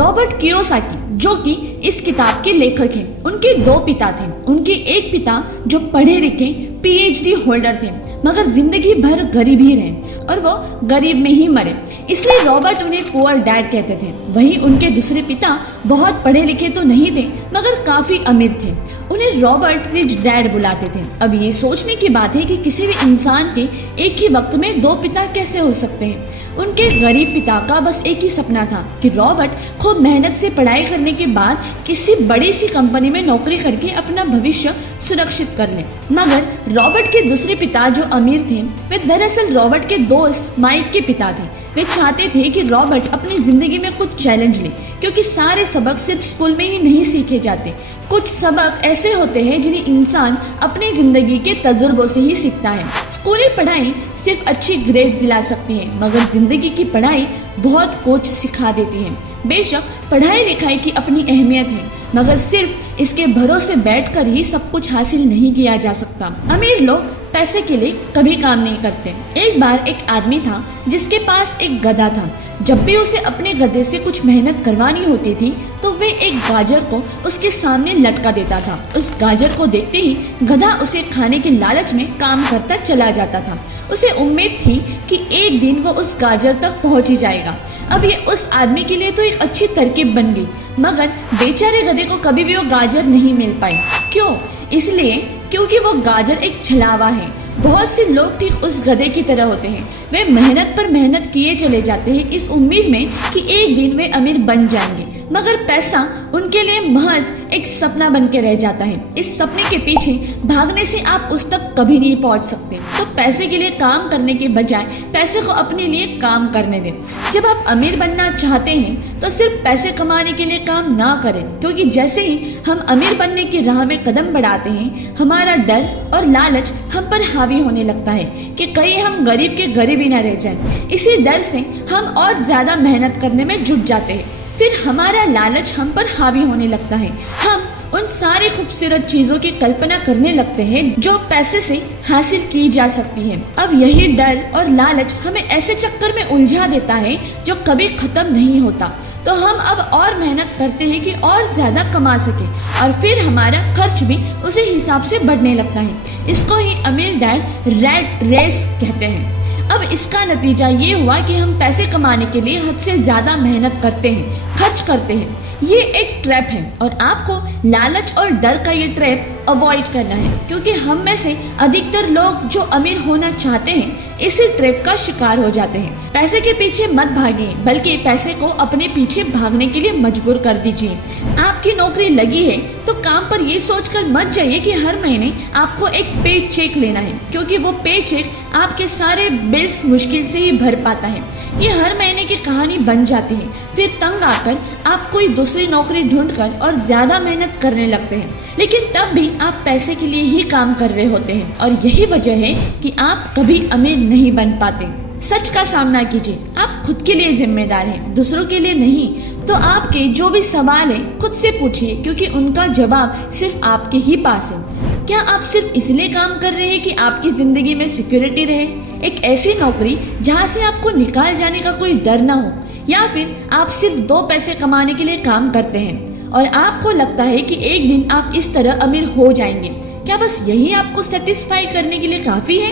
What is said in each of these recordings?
Robert Kiyosaki जो कि इस किताब के लेखक हैं, उनके दो पिता थे। उनके एक पिता जो पढ़े लिखे पीएचडी होल्डर थे, मगर जिंदगी भर गरीब ही रहे और वो गरीब में ही मरे, इसलिए रॉबर्ट उन्हें पुअर डैड कहते थे। वहीं उनके दूसरे पिता बहुत पढ़े लिखे तो नहीं थे, मगर काफी अमीर थे। उन्हें रॉबर्ट रिच डैड बुलाते थे। अब ये सोचने की बात है कि किसी भी इंसान के एक ही वक्त में दो पिता कैसे हो सकते हैं। उनके गरीब पिता का बस एक ही सपना था कि रॉबर्ट खूब मेहनत से पढ़ाई करने के बाद किसी बड़ी सी कंपनी में नौकरी करके अपना भविष्य सुरक्षित कर ले। मगर रॉबर्ट के दूसरे पिता जो अमीर थे, वे दरअसल रॉबर्ट के दोस्त माइक के पिता थे। वे चाहते थे कि रॉबर्ट अपनी जिंदगी में कुछ चैलेंज ले, क्योंकि सारे सबक सिर्फ स्कूल में ही नहीं सीखे जाते। कुछ सबक ऐसे होते हैं जिन्हें इंसान अपनी जिंदगी के तजुर्बों से ही सीखता है। स्कूली पढ़ाई सिर्फ अच्छी ग्रेड्स दिला सकती है, मगर जिंदगी की पढ़ाई बहुत कुछ सिखा देती है। बेशक पढ़ाई लिखाई की अपनी अहमियत है, मगर सिर्फ इसके भरोसे बैठकर ही सब कुछ हासिल नहीं किया जा सकता। अमीर लोग पैसे के लिए कभी काम नहीं करते। एक बार एक आदमी था जिसके पास एक गधा था। जब भी उसे अपने गधे से कुछ मेहनत करवानी होती थी तो वे एक गाजर को उसके सामने लटका देता था। उस गाजर को देखते ही गधा उसे खाने के लालच में काम करता चला जाता था। उसे उम्मीद थी कि एक दिन वो उस गाजर तक पहुंच ही जाएगा। अब ये उस आदमी के लिए तो एक अच्छी तरकीब बन गई, मगर बेचारे गधे को कभी भी वो गाजर नहीं मिल पाई। क्यों? इसलिए क्योंकि वो गाजर एक छलावा है। बहुत से लोग ठीक उस गधे की तरह होते हैं। वे मेहनत पर मेहनत किए चले जाते हैं इस उम्मीद में कि एक दिन वे अमीर बन जाएंगे, मगर पैसा उनके लिए महज एक सपना बन के रह जाता है। इस सपने के पीछे भागने से आप उस तक कभी नहीं पहुंच सकते। तो पैसे के लिए काम करने के बजाय पैसे को अपने लिए काम करने दें। जब आप अमीर बनना चाहते हैं तो सिर्फ पैसे कमाने के लिए काम ना करें, क्योंकि जैसे ही हम अमीर बनने की राह में कदम बढ़ाते हैं, हमारा डर और लालच हम पर हावी होने लगता है कि कहीं हम गरीब के गरीब ही ना रह जाएं। इसी डर से हम और ज्यादा मेहनत करने में जुट जाते हैं। फिर हमारा लालच हम पर हावी होने लगता है। हम उन सारे खूबसूरत चीजों की कल्पना करने लगते हैं जो पैसे से हासिल की जा सकती है। अब यही डर और लालच हमें ऐसे चक्कर में उलझा देता है जो कभी खत्म नहीं होता। तो हम अब और मेहनत करते हैं कि और ज्यादा कमा सके, और फिर हमारा खर्च भी उसी हिसाब से बढ़ने लगता है। इसको ही अमीर डैड रैट रेस कहते हैं। अब इसका नतीजा ये हुआ कि हम पैसे कमाने के लिए हद से ज्यादा मेहनत करते हैं, खर्च करते हैं। ये एक ट्रैप है और आपको लालच और डर का ये ट्रैप अवॉइड करना है, क्योंकि हम में से अधिकतर लोग जो अमीर होना चाहते हैं इसी ट्रैप का शिकार हो जाते हैं। पैसे के पीछे मत भागिए, बल्कि पैसे को अपने पीछे भागने के लिए मजबूर कर दीजिए। आपकी नौकरी लगी है तो काम पर ये सोचकर मत जाइए कि हर महीने आपको एक पे चेक लेना है, क्योंकि वो पे चेक आपके सारे बिल्स मुश्किल से ही भर पाता है। ये हर महीने की कहानी बन जाती है। फिर तंग आकर आप कोई दूसरी नौकरी ढूंढकर और ज्यादा मेहनत करने लगते हैं, लेकिन तब भी आप पैसे के लिए ही काम कर रहे होते हैं, और यही वजह है कि आप कभी अमीर नहीं बन पाते। सच का सामना कीजिए। आप खुद के लिए जिम्मेदार हैं, दूसरों के लिए नहीं। तो आपके जो भी सवाल है खुद से पूछिए, क्योंकि उनका जवाब सिर्फ आपके ही पास है। क्या आप सिर्फ इसलिए काम कर रहे हैं कि आपकी जिंदगी में सिक्योरिटी रहे, एक ऐसी नौकरी जहां से आपको निकाल जाने का कोई डर ना हो, या फिर आप सिर्फ दो पैसे कमाने के लिए काम करते हैं और आपको लगता है कि एक दिन आप इस तरह अमीर हो जाएंगे? क्या बस यही आपको सेटिस्फाई करने के लिए काफी है?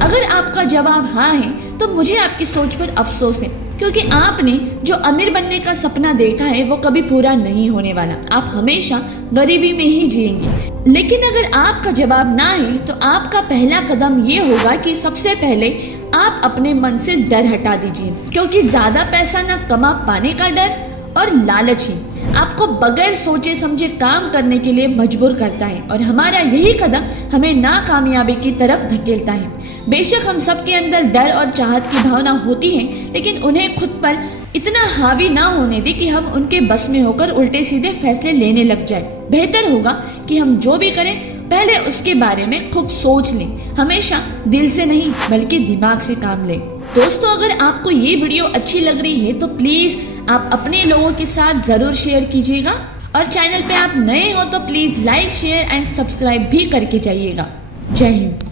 अगर आपका जवाब हाँ है तो मुझे आपकी सोच पर अफसोस है, क्योंकि आपने जो अमीर बनने का सपना देखा है वो कभी पूरा नहीं होने वाला। आप हमेशा गरीबी में ही जिएंगे। लेकिन अगर आपका जवाब ना है तो आपका पहला कदम ये होगा कि सबसे पहले आप अपने मन से डर हटा दीजिए, क्योंकि ज्यादा पैसा ना कमा पाने का डर और लालच ही आपको बगैर सोचे समझे काम करने के लिए मजबूर करता है, और हमारा यही कदम हमें नाकामयाबी की तरफ धकेलता है। बेशक हम सबके अंदर डर और चाहत की भावना होती है, लेकिन उन्हें खुद पर इतना हावी ना होने दे कि हम उनके बस में होकर उल्टे सीधे फैसले लेने लग जाए। बेहतर होगा कि हम जो भी करें पहले उसके बारे में खूब सोच लें। हमेशा दिल से नहीं बल्कि दिमाग से काम लें। दोस्तों, अगर आपको ये वीडियो अच्छी लग रही है तो प्लीज आप अपने लोगों के साथ जरूर शेयर कीजिएगा, और चैनल पे आप नए हो तो please like, share and subscribe भी करके जाइएगा। जय हिंद।